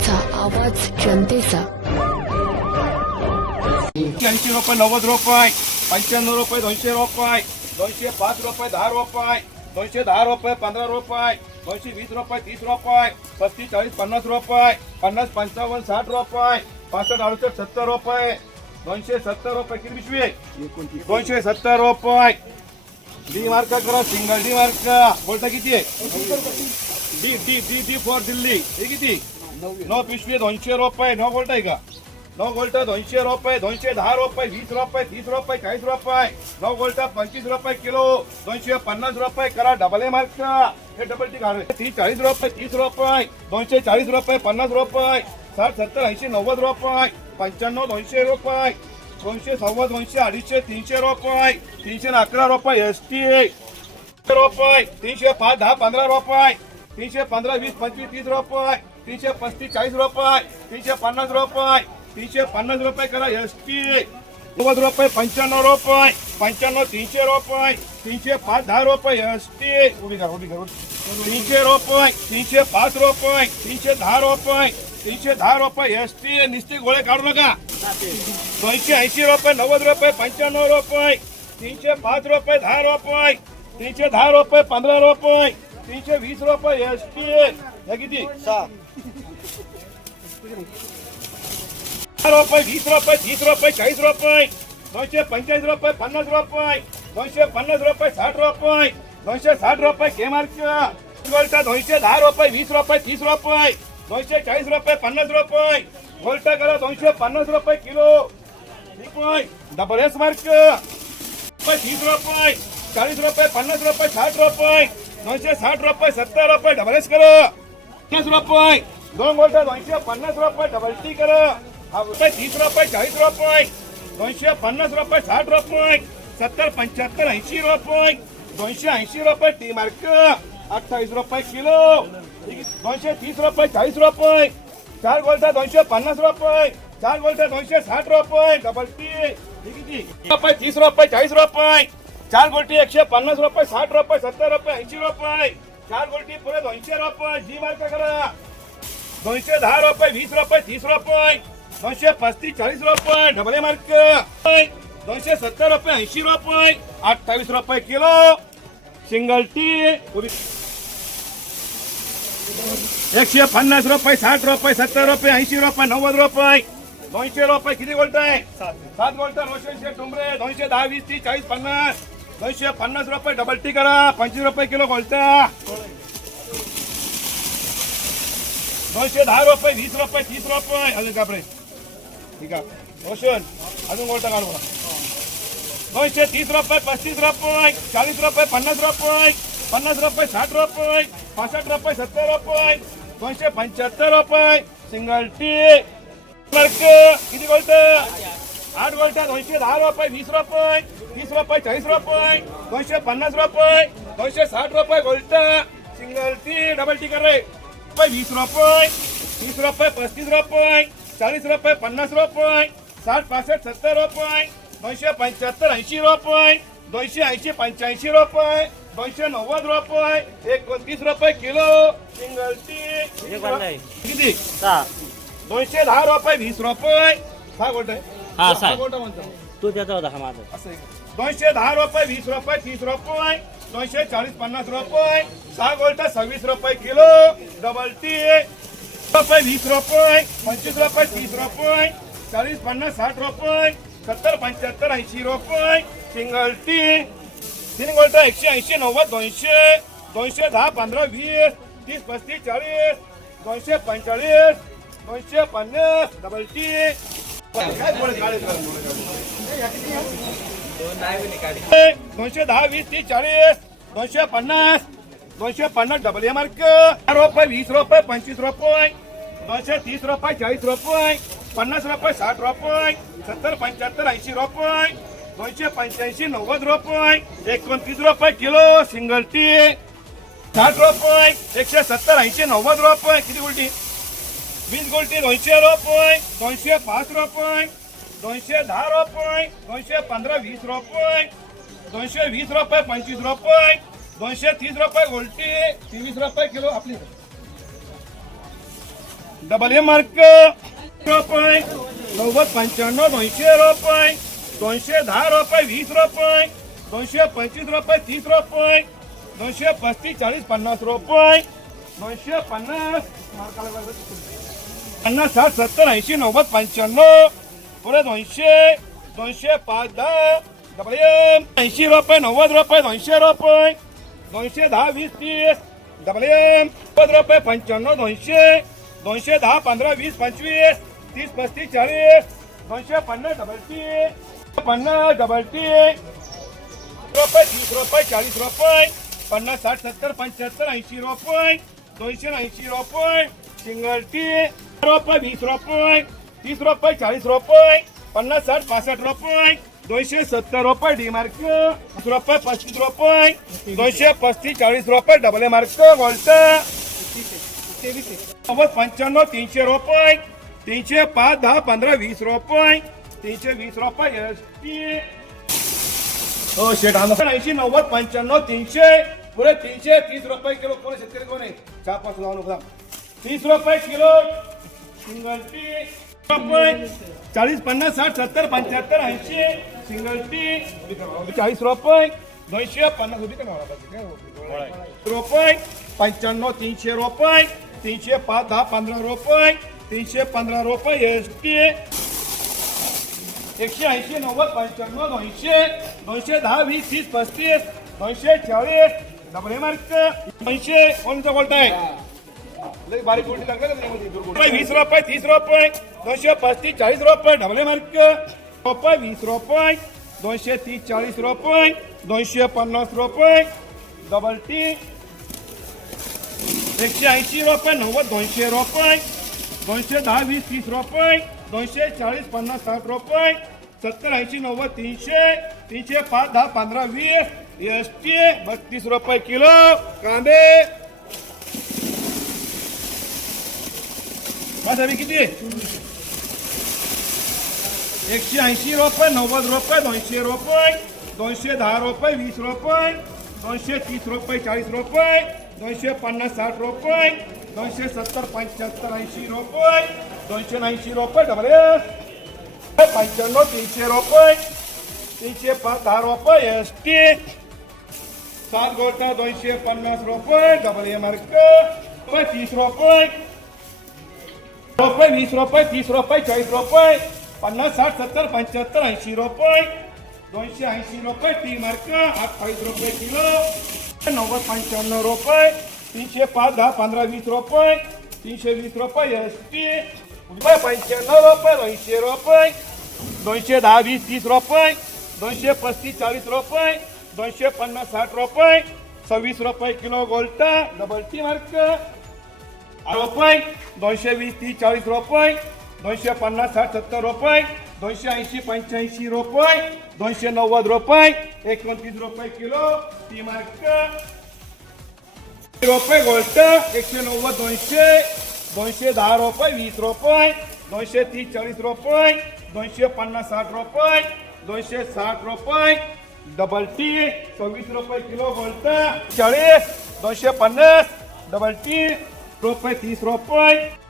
माझा आवाज जनतेचा. 80 रुपये 90 रुपये 95 रुपये 200 रुपये 205 रुपये 10 रुपये 210 रुपये 15 रुपये 220 रुपये 30 रुपये 35 40 50 रुपये 50 55 60 रुपये 65 68 70 रुपये 270 रुपये किती पिशवी 270 रुपये. डी मार्क करा सिंगल डी मार्क बोलता किती आहे D D D D for Delhi हे किती 9 पिशवी 200 रुपये 9 गोल्ट आहे का 9 गोल्ट 200 रुपये 210 रुपये 20 रुपये 30 रुपये 40 रुपये 9 गोल्ट 25 रुपये किलो 250 रुपये करा डबल ए मार्क हे डबल टी घाल 40 रुपये 30 रुपये 240 रुपये 50 रुपये 60 70 80 90 रुपये 95 200 रुपये 200 सव्वा 200 250 300 रुपये 311 रुपये एसटी रुपये 305 10 15 रुपये 315 20 25 30 रुपये 335 40 रुपये 350 रुपये 350 रुपये करा एसटी 90 रुपये 95 रुपये 95 300 रुपये 305 10 रुपये एसटी उभी करा 300 रुपये 305 रुपये 310 रुपये 310 रुपये एसटी निस्ती गोळे काढू नका 280 रुपये 90 रुपये 95 रुपये 305 रुपये 10 रुपये 310 रुपये 15 रुपये 320 रुपये एसटी हे किती 6 रुपये 20 रुपये 30 रुपये 40 रुपये 245 रुपये 50 रुपये 250 रुपये 60 रुपये 260 रुपये के मार्क गोल्टा 210 रुपये 20 रुपये 30 रुपये 240 रुपये 50 रुपये गोल्टा करा 250 रुपये किलो डबल एस मार्क 30 रुपये 40 रुपये 50 रुपये 60 रुपये 260 रुपये 70 रुपये डबल एस करा 50 रुपये 2 गोल्टा 250 रुपये डबल टी करा 30 रुपये 40 रुपये 250 रुपये 60 रुपये 70 75 80 रुपये 280 रुपये टी मार्क 28 रुपये किलो 230 रुपये 40 रुपये 4 गोल्टा 250 रुपये 4 गोल्टा 260 रुपये डबल टी रुपये 30 रुपये 40 रुपये 4 गोल्टी 150 रुपये 60 रुपये 70 रुपये 80 रुपये 4 गोल्टी पुरे 200 रुपये जी मार्क करा 210 रुपये 20 रुपये 30 रुपये 235 40 रुपये डबल ए मार्क 270 रुपये 80 रुपये 28 रुपये किलो सिंगल टी 150 रुपये 60 रुपये 70 रुपये 80 रुपये 90 रुपये 200 रुपये किती गोल्ट आहे 7 गोल्ट रोशन टुंबरे 210 20 30 40 50 250 रुपये डबल टी करा 25 रुपये किलो गोल्टा 210 रुपये 20 रुपये 30 रुपये अजून कापरे ठीक आहे रोशन अजून गोल्टा काढू 230 रुपये 35 रुपये 40 रुपये 50 रुपये 50 रुपये 60 रुपये 65 रुपये 70 रुपये 275 रुपये सिंगल टी मार्क किती गोल्ट 8 गोल्ट 210 रुपये 20 रुपये 30 रुपये 40 रुपये 250 रुपये 260 रुपये गोल्ट सिंगल टी डबल टी कर रहे 20 रुपये 30 रुपये 35 रुपये 40 रुपये 50 रुपये 60 65 70 रुपये 275 80 रुपये 280 85 रुपये 290 रुपये 29 रुपये किलो सिंगल टी किती 210 रुपये 20 रुपये 6 गोल्ट आहे हा साहेब गोल्ट म्हणतो तू त्याचा होता हा माझा असं 210 रुपये 20 रुपये 30 रुपये 240 50 रुपये 6 गोल्ट 26 रुपये किलो डबल टी रुपये 20 रुपये 25 रुपये 30 रुपये 40 50 60 रुपये 70 75 80 रुपये सिंगल टी 3 गोल्ट 180 90 200 210 15 20 30 35 40 245 250 डबल टी काय बोल काढे 210 20 30 40 250 250 डबल ए मार्क रुपये 20 रुपये 25 रुपये 230 रुपये 40 रुपये 50 रुपये 60 रुपये 70 75 80 रुपये 285 90 रुपये 29 रुपये किलो सिंगल टी 60 रुपये 170 80 90 रुपये किती उलटी 20 गोल्टी 200 रुपये 205 रुपये 210 रुपये 215 20 रुपये 220 रुपये 25 रुपये 230 रुपये गोल्टी 23 रुपये किलो आपली डबल ए मार्क रुपये 90 95 200 रुपये 210 रुपये 20 रुपये 225 रुपये 30 रुपये 235 40 50 रुपये 250 50 60 70 80 90 95 पुढे 200 205 10 डबल 80 रुपये 90 रुपये 200 रुपये 210 20 30 डबल 90 रुपये 95 200 210 15 20 25 30 35 40 250 डबल टी 50 डबल टी रुपये 30 रुपये 40 रुपये 50 60 70 75 80 रुपये 280 रुपये सिंगल टी रुपये 20 रुपये 30 रुपये 40 रुपये 50 60 65 रुपये 270 रुपये डी मार्क 20 रुपये 35 रुपये 235 40 रुपये डबल मार्क गोल्ड 95 300 रुपये 305 10 15 20 रुपये 320 रुपये एस टी हो शेट 80 90 95 300 पुरे 330 रुपये किलो कोण शेतकरी कोण आहे 4-5 जाऊन उभा 30 रुपये किलो सिंगल टी रुपये 40 50 60 70 75 80 सिंगल टी 40 रुपये 250 रुपये 95 300 रुपये 305 10 15 रुपये 315 रुपये एस टी 180 90 95 200 210 20 30 35 240 डबल मार्क 200 कोणता बोलत आहे लई बारीक गोटी लागला का त्यामध्ये 20 रुपये 30 रुपये 235 40 रुपये डबल मार्क रुपये 20 रुपये 230 40 रुपये 250 रुपये डबल टी 180 रुपये 90 200 रुपये 210 20 30 रुपये 240 50 60 रुपये 70 80 90 300 305 10 15 20 एस टी 32 रुपये किलो कांदे बस अभी किती 180 रुपये 90 रुपये 200 रुपये 210 रुपये 20 रुपये 230 रुपये 40 रुपये 250 60 रुपये 270 75 80 रुपये 280 रुपये डबल 95 300 रुपये 305 10 रुपये एस टी 7 गोटा 250 रुपये डबल मार्क 30 रुपये 20 रुपये 30 रुपये 40 रुपये 50 60 70 75 80 रुपये 280 रुपये टी मार्क 28 रुपये किलो 90 95 रुपये 305 10 15 20 रुपये 320 रुपये एस टी 95 रुपये 200 रुपये 210 20 30 रुपये 235 40 रुपये 250 60 रुपये 26 रुपये किलो गोल्टा डबल टी मार्क रुपये 220 30 40 रुपये 250 60 70 रुपये 280 85 रुपये 290 रुपये 29 रुपये किलो टी मार्क रुपये गोल्ड 190 210 रुपये 20 रुपये 230 40 रुपये 250 60 रुपये 260 रुपये डबल टी 26 रुपये किलो गोल्ड 40 250 डबल टी रुपये 30 रुपये